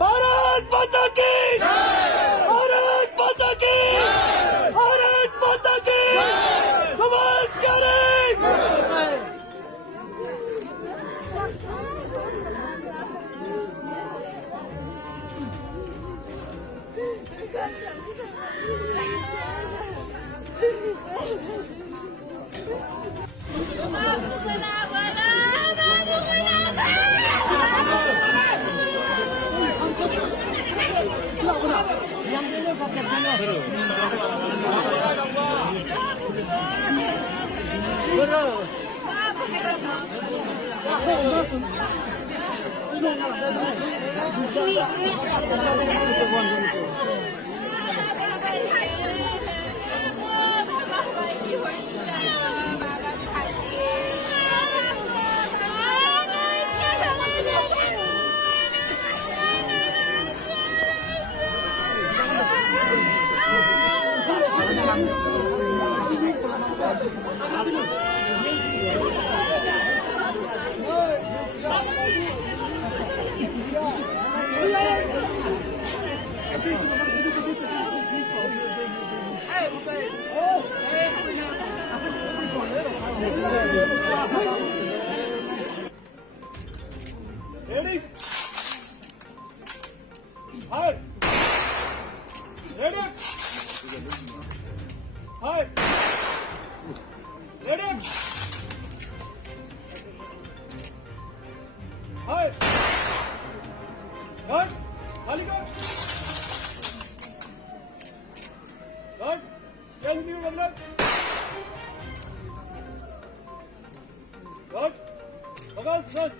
भारत माता की भारत माता की भारत माता की नमस्कार। Ready? Hi. Ready? Hi. Ready? Hi. Good. Holly good. Good. Change me over there. Good. Okay, sir.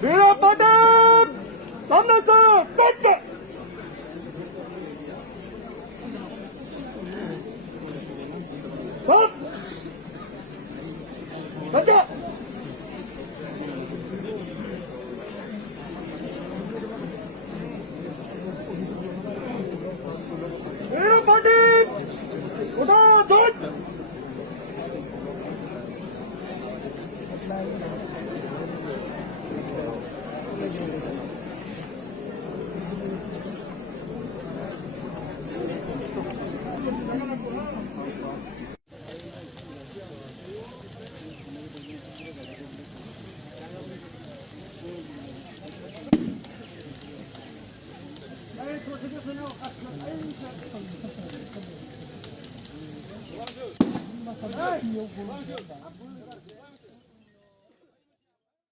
Vira Patel! Samna sir! Take it! Stop! Take it! Vira Patel! Uda Dod! Hey!